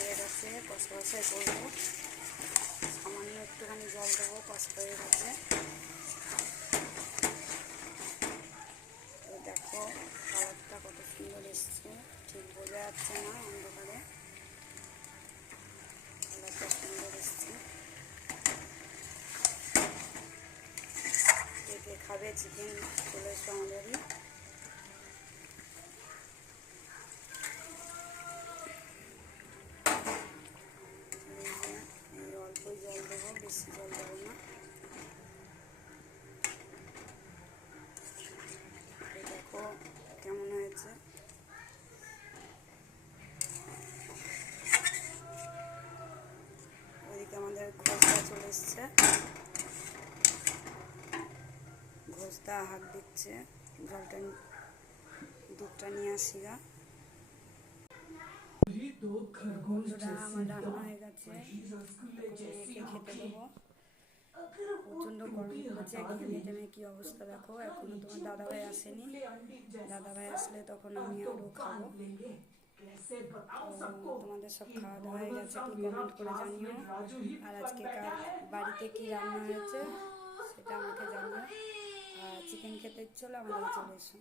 হয়ে গেছে, কষা কষাই করবো। সামান্য একটুখানি জল দেবো, কষা হয়ে গেছে। দেখো কালারটা কত সুন্দর এসছে, ঠিক বোঝা যাচ্ছে না অন্ধকারে, কালারটা সুন্দর এসছে। কে খাবে চিকেন চলে এসো আমাদেরই। অল্পই জল দেবো, বেশি জল দেবো না। দেখো কেমন হয়েছে। ওইদিকে আমাদের ঘোষটা চলে এসছে, ঘোষটা হাত দিচ্ছে, জলটা দুধটা নিয়ে আসি গা। বন্ধুরা আমার রান্না হয়ে গেছে, মেয়েকে খেতে দেবো। প্রচণ্ড গরম পড়েছে, ঘেমে টেমে কী অবস্থা দেখো। এখনও তোমার দাদাভাই আসেনি, দাদাভাই আসলে তখন আমি আরও খাবো। তো তোমাদের সব খাওয়া দাওয়া হয়ে গেছে কি কমেন্ট করে জানিও। আর আজকে কার বাড়িতে কি রান্না হয়েছে সেটা আমাকে জানিও। আর চিকেন খেতে চলে আমাদের চলে এসো।